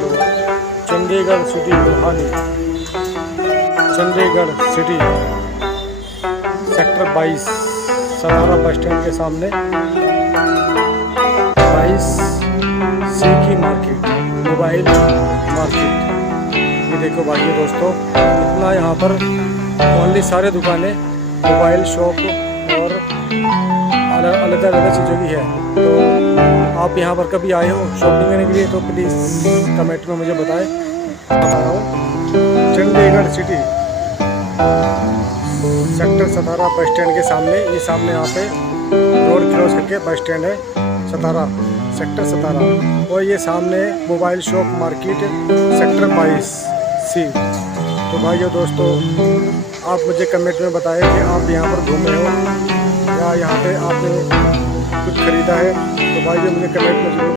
Hello. Chandigarh city Mohali, Chandigarh city sector 22 सतारा bus stand के सामने 22 सी की मार्केट, मोबाइल मार्केट। ये देखो भाइयों दोस्तों, इतना यहाँ पर ओनली सारे दुकानें मोबाइल शॉप और अलग अलग चीज़ों की है। तो आप यहाँ पर कभी आए हो शॉपिंग करने के लिए तो प्लीज़ कमेंट में मुझे बताएं। Chandigarh city sector 17 bus stand के सामने, ये सामने यहाँ पे रोड क्रॉस करके बस स्टैंड है 17 सेक्टर 17, और ये सामने मोबाइल शॉप मार्केट सेक्टर 22 सी। तो भाइयों दोस्तों, आप मुझे कमेंट में बताएं कि आप यहाँ पर घूमे हो या यहाँ पे आपने कुछ ख़रीदा है। तो भाइयों मुझे कमेंट में जरूर